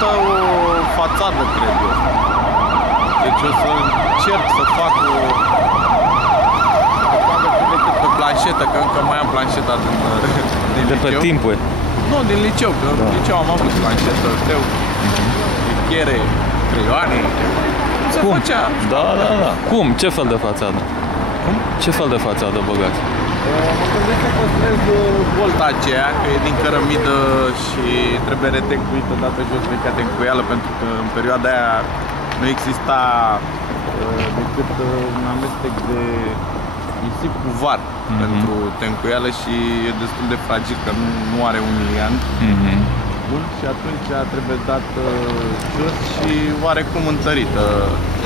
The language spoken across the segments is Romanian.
reprezintă o fațadă, cred eu. Deci o să încerc să fac o pe planșetă, că încă mai am planșeta din de liceu. pe timpuri. Nu, din liceu, că în liceu am avut planșetă, teu, chere, creioane. Se făcea. Da, da, da. Cum? Ce fel de fațadă? Cum? Ce fel de fațadă băgați? Mă gândesc să păstrez bolta aceea, că e din cărămidă și trebuie retencuită, dată jos de tencuială, pentru că în perioada aia nu exista decât un amestec de nisip cu var pentru tencuială și e destul de fragil, că nu are un milian bun și atunci trebuie dat jos și oarecum întărită.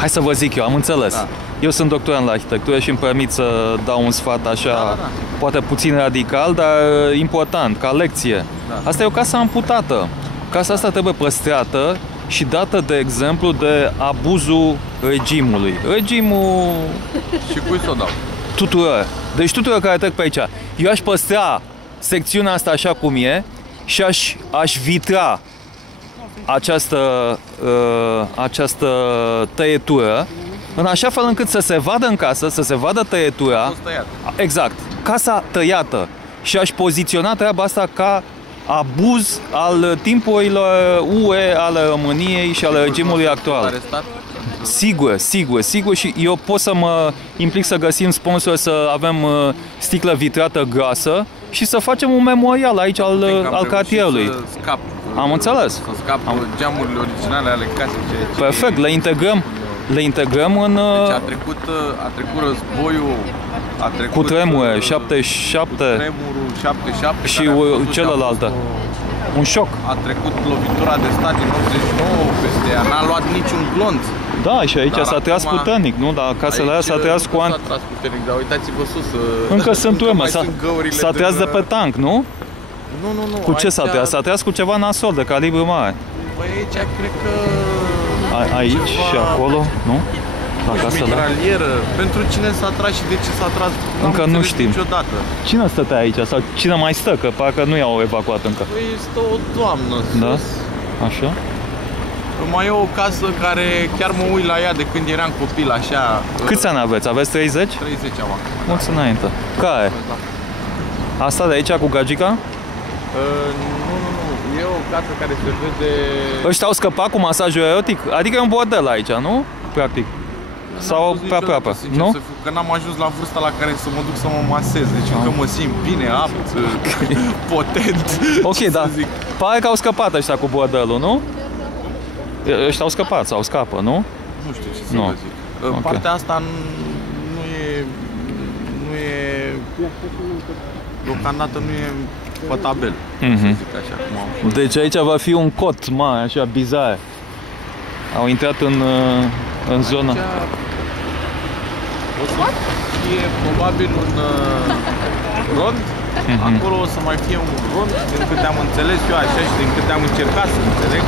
Hai să vă zic eu, am înțeles. Da. Eu sunt doctorant la arhitectură și îmi permit să dau un sfat așa, poate puțin radical, dar important, ca lecție. Da. Asta e o casă amputată. Casa asta trebuie păstrată și dată de exemplu de abuzul regimului. Regimul... Și cui să o dau? Tuturor. Deci tuturor care trec pe aici. Eu aș păstra secțiunea asta așa cum e și aș vitra această tăietură în așa fel încât să se vadă în casă, să se vadă tăietura. Exact. Casa tăiată. Și aș poziționa treaba asta ca abuz al timpurilor UE, ale României și ale regimului actual. Sigur, sigur, sigur, și eu pot să mă implic să găsim sponsor, să avem sticlă vitrată groasă și să facem un memorial aici al cartierului. Am înțeles. Să scap geamurile originale ale casei. Perfect, le integrăm în... Deci a trecut războiul, a trecut cu tremure, 77. Tremurul 77 și celălaltă. Un șoc. A trecut lovitura de stat din 89 peste ea, n-a luat niciun glonț. Da, și aici s-a tras puternic, nu? Dar casele aia s-a tras cu ani. S-a tras puternic, dar uitați-vă sus. Încă sunt urme, s-a tras de pe tank, nu? Nu. Cu ce s-a tras? S-a tras cu ceva nasol, de calibru mare. Păi aici cred că... Aici și acolo, nu? La casele. Mitralieră. Pentru cine s-a tras și de ce s-a tras? Încă nu știm. Niciodată. Cine stătea aici? Sau cine mai stă? Că parcă nu i-au evacuat încă. Păi stă o doamnă sus. Da? Așa? Mai e o casă care chiar mă uit la ea de când eram copil, așa. Câți ani aveți? Aveți 30? 30 am acum. Mulți înainte. Care? Asta de aici cu gagica? Nu. E o casă care se vede... Ăștia au scăpat cu masajul erotic? Adică e un bordel aici, nu? Practic. Sau pe aproape, nu? Că n-am ajuns la vârsta la care să mă duc să mă masez. Deci încă mă simt bine, apt, potent. Ok, da. Pare că au scăpat ăștia cu bordelul, nu? Ăștia au scăpat sau scapă, nu? Nu știu ce să vă zic. Okay. Partea asta nu e... Deocamdată nu e pe tabel, să zic așa cum am fost. Deci aici va fi un cot mare, așa, bizar. Au intrat în zona. O să fie probabil un rond. Acolo o să mai fie un rond, din câte am înțeles eu așa și din câte am încercat să înțeleg.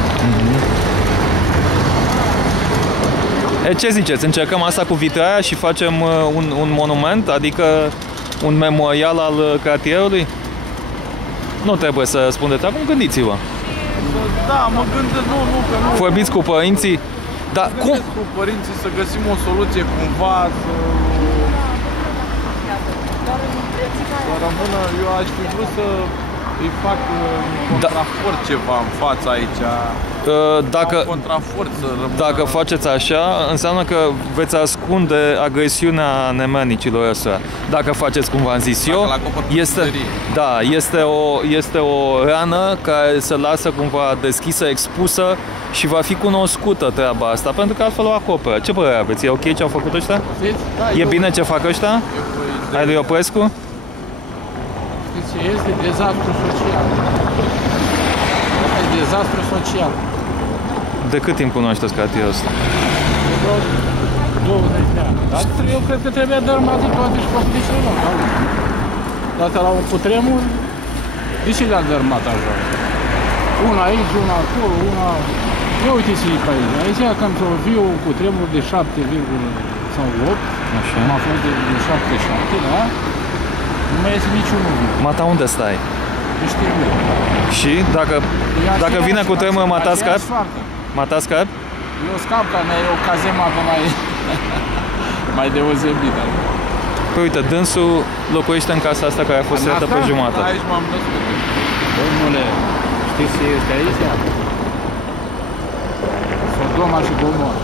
Ce ziceți? Încercăm asta cu vitraia și facem un monument, adică un memorial al cartierului? Nu trebuie să spuneți acum, gândiți-vă. Da, mă gândesc, nu, că nu. Vorbiți cu părinții? Dar cum? Cu părinții să găsim o soluție cumva să rămână, eu aș fi vrut să îi fac un contrafort ceva în fața aici. Dacă faceți așa, înseamnă că veți ascunde agresiunea nemernicilor ăsta. Dacă faceți cum v-am zis eu, este o rană care se lasă cumva deschisă, expusă și va fi cunoscută treaba asta, pentru că altfel o acoperă. Ce părere aveți? E ok ce au făcut ăștia? E bine ce fac ăștia? Ai lui Oprescu? Este dezastru social. Este dezastru social. De cât timp cunoașteți cartierul ăsta? 20 de ani. Dar eu cred că trebuia dărâmate toate și construcțiile lor. Dacă la un cutremur, de ce le-a dărâmat așa? Una aici, una acolo, una... Ia uite-ți pe aici. Aici când s-o viu un cutremur de 7,8, am aflat de 7,7, da? Nu mai iese niciunul viu. Mata, unde stai? știu. Și dacă vine cu tremur, mata scap? Mata scap? Eu scap, că mea e o cazemată mai deosebită. Păi uite, dânsul locuiește în casa asta care a fost tăiată pe jumătate. Aici m-am născut. Domnule, știți ce este aici? Sodoma și Gomora.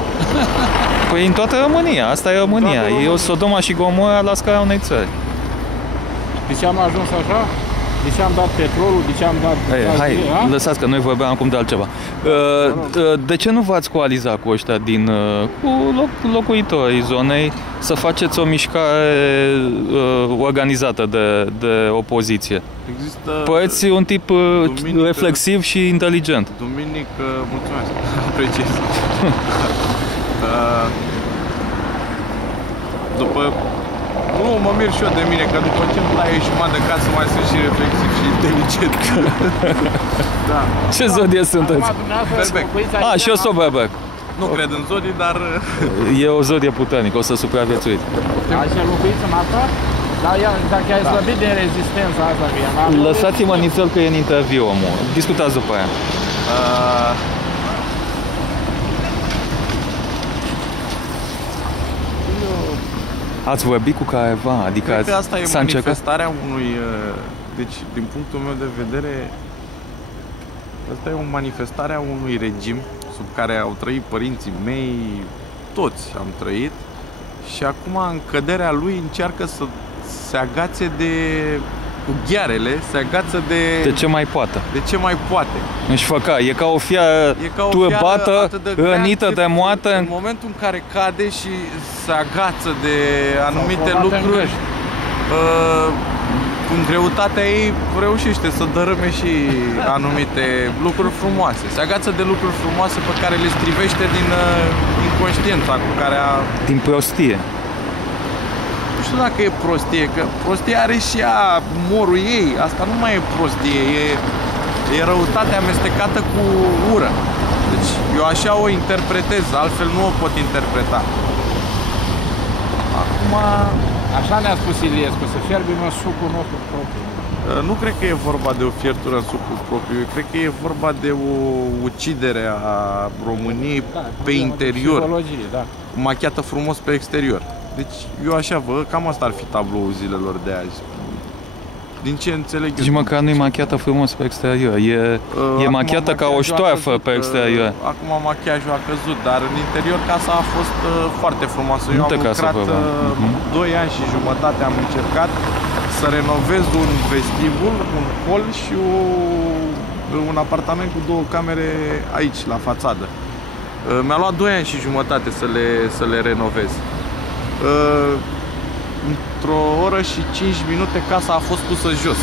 Păi în toată România, asta e România. E o Sodoma și Gomora la scara unei țări. De ce am ajuns așa? De ce am dat petrolul? De ce am dat... Hai, lăsați că noi vorbeam acum de altceva. De ce nu v-ați coalizat cu ăștia cu locuitorii zonei să faceți o mișcare organizată de opoziție? Există... Păreți un tip reflexiv și inteligent. Duminică, mulțumesc, apreciez. După... Nu, mă mir și eu de mine, că după ce îmi taie jumătate de casă mai sunt și reflexiv și inteligent. Da. Ce zodie sunteți? Berbec. Și eu sunt berbec. Nu cred în zodii, dar... E o zodie puternică, o să supraviețuiți. Așa locuiți în asta? Dar dacă ai slăbit de rezistența asta, că e... Lăsați-mă nițel că e în interviu, omul. Discutați după aia. Ați vorbit cu careva? Adică cred că asta e manifestarea încercat? unui... Deci, din punctul meu de vedere, asta e o manifestare a unui regim sub care au trăit părinții mei, toți am trăit, și acum în căderea lui încearcă să se agațe cu ghearele, se agață de ce mai poate. De ce mai poate. Își făca, e ca o fiară turbată, rănită de moarte. În momentul în care cade și se agață de anumite lucruri, în greutatea ei reușește să dărâme și anumite lucruri frumoase. Se agață de lucruri frumoase pe care le strivește din inconștiența cu care a... Din prostie. Nu știu dacă e prostie, că prostie are și ea morul ei. Asta nu mai e prostie, e răutate amestecată cu ură. Deci eu așa o interpretez, altfel nu o pot interpreta. Acum... Așa ne-a spus Iliescu, să fierbim în sucul nostru propriu. Nu cred că e vorba de o fiertură în sucul propriu, eu cred că e vorba de o ucidere a României pe interior, da. machiată frumos pe exterior. Deci eu așa văd, cam asta ar fi tabloul zilelor de azi. Din ce înțeleg eu... Nici măcar nu-i machiată frumos pe exterior, e machiată ca o ștoafă pe exterior. Acum machiajul a căzut, dar în interior casa a fost foarte frumoasă. Eu am lucrat 2 ani și jumătate, am încercat să renovez un vestibul, un hol și un apartament cu 2 camere aici, la fațadă. Mi-a luat 2 ani și jumătate să le renovez. Într-o oră și 5 minute casa a fost pusă jos.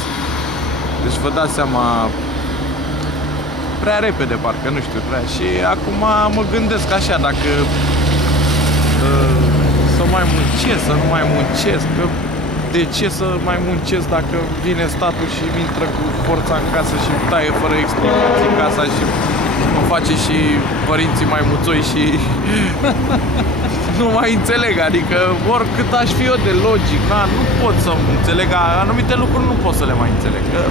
Deci vă dați seama, prea repede parcă, nu știu, prea. Și acum mă gândesc așa, dacă să mai muncesc, să nu mai muncesc, că de ce să mai muncesc dacă vine statul și intră cu forța în casă și taie fără explicații casa și mă face și părinții mai muțoi și nu mai înțeleg, adică oricât aș fi eu de logic, nu pot să înțeleg, anumite lucruri nu pot să le mai înțeleg, că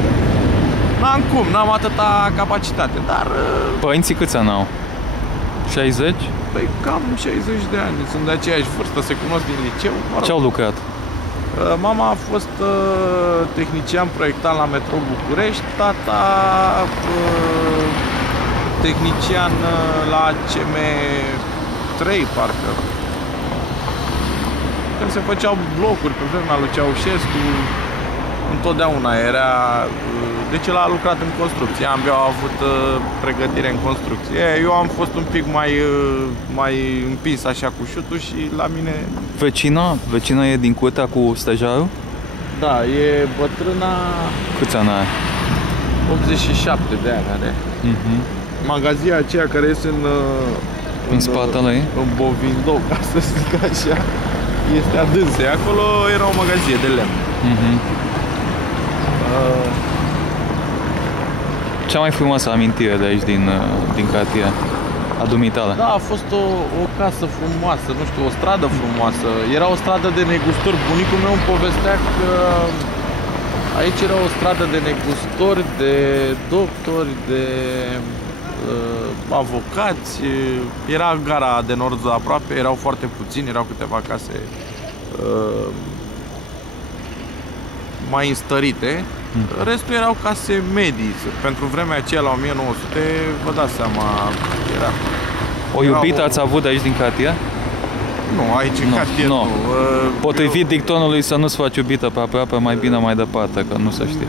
n-am cum, n-am atâta capacitate, dar... Părinții câți ani au? 60? Păi cam 60 de ani, sunt de aceeași vârstă, se cunosc din liceu. Ce-au lucrat? Mama a fost tehnician proiectant la Metrou București, tata tehnician la CM3, parcă. Când se făceau blocuri pe vremea lui Ceaușescu, întotdeauna era... Deci el a lucrat în construcție, ambii au avut pregătire în construcție. Eu am fost un pic mai împins așa cu șutul și la mine... Vecina e din Curtea cu stejarul? Da, e bătrâna... Câți ani are? 87 de ani are. Magazia aceea care este în spatele ei? În Bovindou, ca să zic așa, este adânse. Acolo era o magazie de lemn. Cea mai frumoasă amintire de aici din cartier, a dumitale? Da, a fost o casă frumoasă, nu știu, o stradă frumoasă. Era o stradă de negustori. Bunicul meu îmi povestea că Aici era o stradă de negustori, de doctori, de avocați. Era gara de nord aproape, erau foarte puțini, erau câteva case mai înstărite. Restul erau case medii. Pentru vremea aceea, la 1900, vă dați seama, era... O iubită ați avut de aici din cartier? Nu, aici în cartier nu. Potrivit dictonului să nu-ți faci iubită pe aproape, mai bine mai departe, că nu se știe.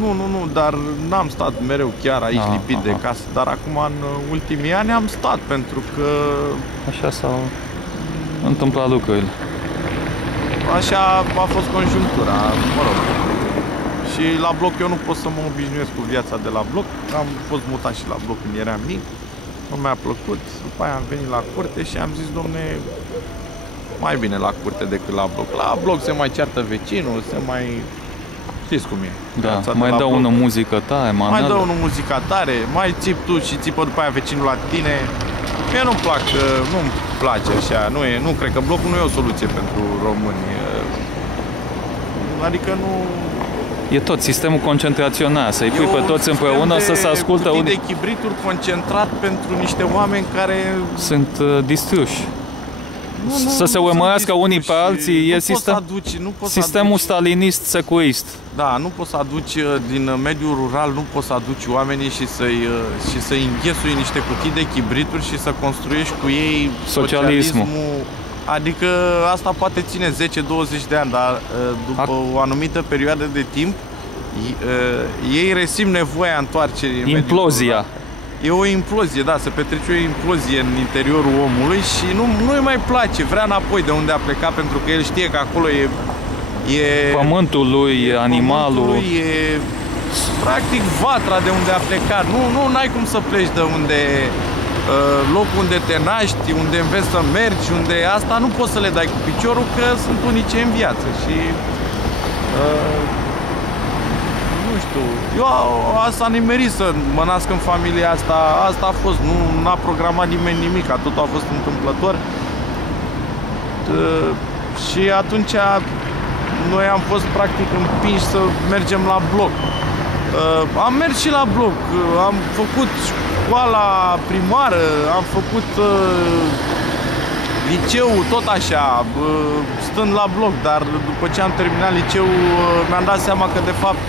Nu, dar n-am stat mereu chiar aici lipit de casă, dar acum în ultimii ani am stat pentru că... Așa s-au întâmplat lucrurile. Așa a fost conjunctura, mă rog. Și la bloc eu nu pot să mă obișnuiesc cu viața de la bloc. Am fost mutat și la bloc când eram mic. Nu mi-a plăcut, după aia am venit la curte și am zis, domne, mai bine la curte decât la bloc. La bloc se mai ceartă vecinul, se mai... Știți cum e. Da, mai dă unul muzică tare, mai dă unul muzica tare, mai țip tu și țipă după aia vecinul la tine. Mie nu-mi place așa, nu cred că blocul nu e o soluție pentru români. Adică nu... E tot sistemul concentrațional, să-i pui pe toți împreună să se ascultă unii... de chibrituri concentrat pentru niște oameni care... Sunt distruși. Să se urmărească unii pe alții, e sistemul stalinist secuist. Da, nu poți să aduci din mediul rural, nu poți să aduci oamenii și să-i înghesui niște cutii de chibrituri și să construiești cu ei socialismul. Adică asta poate ține 10-20 de ani, dar după o anumită perioadă de timp ei resimt nevoia întoarcerii. Implozia. E o implozie, da, se petrece o implozie în interiorul omului și nu-i mai place, vrea înapoi de unde a plecat, pentru că el știe că acolo e pământul lui, animalul. E practic vatra de unde a plecat. Nu ai cum să pleci de unde locul unde te naști, unde înveți să mergi, unde asta nu poți să le dai cu piciorul, că sunt unice în viață și nu știu, eu s-a nimerit să mă nasc în familia asta, asta a fost, nu a programat nimeni nimic, totul a fost întâmplător. Și atunci noi am fost practic împinși să mergem la bloc. Am mers și la bloc, am făcut școala primară, am făcut liceul, tot așa, stând la bloc, dar după ce am terminat liceul mi-am dat seama că de fapt,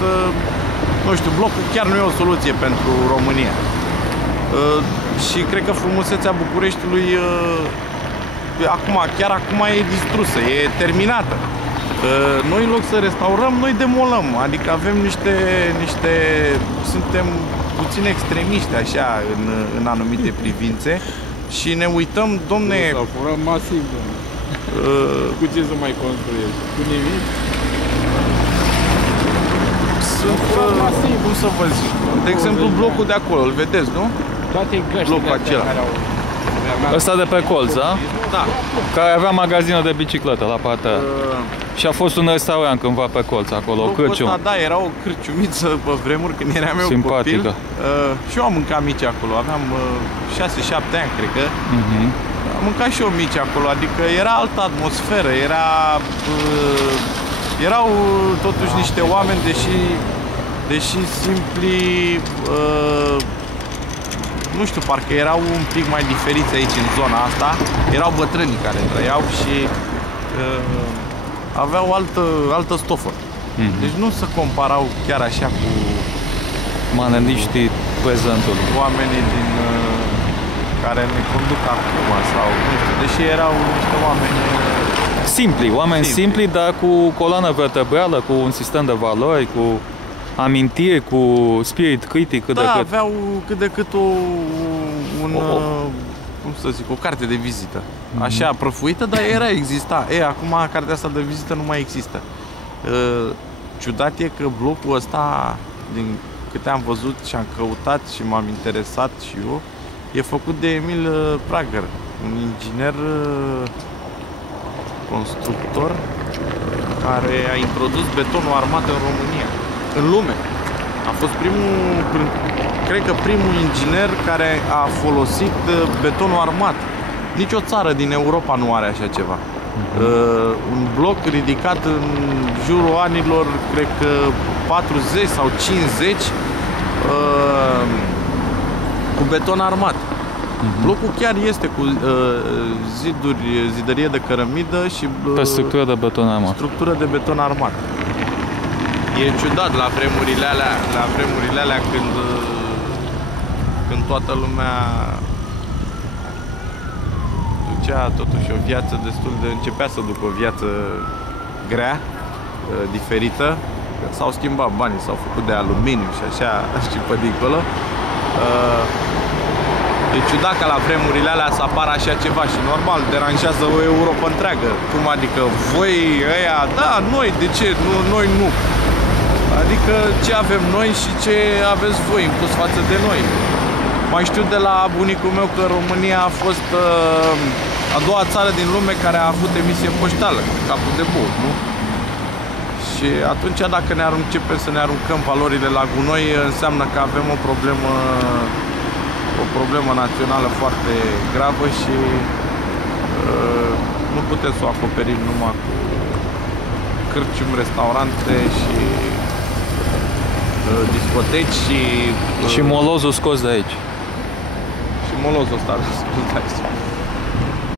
nu știu, blocul chiar nu e o soluție pentru România. Și cred că frumusețea Bucureștiului chiar acum e distrusă, e terminată. Noi în loc să restaurăm, noi demolăm, adică avem suntem puțin extremiști așa în anumite privințe și ne uităm, domne... S-au furat masiv, domne. Cu ce să mai construiești? Cu nimic? Cum să vă zic? De exemplu, blocul de acolo, îl vedeți, nu? Toate găștile care au... Ăsta de pe colț, da? Da. Care avea magazină de bicicletă la partea. Și a fost un restaurant cândva pe colț acolo, o cârciumă. Da, era o cârciumiță pe vremuri când eram eu simpatică. Copil. Și eu am mâncat mici acolo, aveam 6-7 ani, cred că. Am mâncat și eu mici acolo, adică era altă atmosferă, erau totuși niște oameni, deși simpli, nu știu, parcă erau un pic mai diferiți aici în zona asta. Erau bătrâni care trăiau și aveau altă stofă. Deci nu se comparau chiar așa cu maneliștii prezentului. Oamenii care ne conduc acum sau nu știu, deși erau niște oameni simpli, dar cu coloană vertebrală, cu un sistem de valori, cu amintiri, cu spirit critic cât de cât. Aveau cât de cât cum să zic, o carte de vizită. Așa prăfuită, dar exista. Acum cartea asta de vizită nu mai există. Ciudat e că blocul ăsta, din câte am văzut și am căutat și m-am interesat și eu, e făcut de Emil Prager, un inginer constructor care a introdus betonul armat în România, în lume. A fost cred că primul inginer care a folosit betonul armat. Nici o țară din Europa nu are așa ceva. Un bloc ridicat în jurul anilor, cred că 40 sau 50, cu beton armat. Blocul chiar este cu zidărie de cărămidă și pe structură de beton armat. Structură de beton armat. E ciudat la vremurile alea când toată lumea ducea totuși o viață începea să ducă o viață grea, diferită. S-au schimbat banii, s-au făcut de aluminiu și așa și pe dincolo. E ciudat că la vremurile alea să apară așa ceva și normal, deranjează o Europa întreagă. Cum adică voi ăia, da, noi, de ce? Noi nu. Adică ce avem noi și ce aveți voi în plus față de noi. Mai știu de la bunicul meu că România a fost a doua țară din lume care a avut emisie poștală, capul de bou, nu? Și atunci dacă începem să ne aruncăm valorile la gunoi, înseamnă că avem o problemă națională foarte gravă și nu putem să o acoperim numai cu cârciumi, restaurante și discoteci și molozul scos de aici. Și molozul ăsta scos de aici.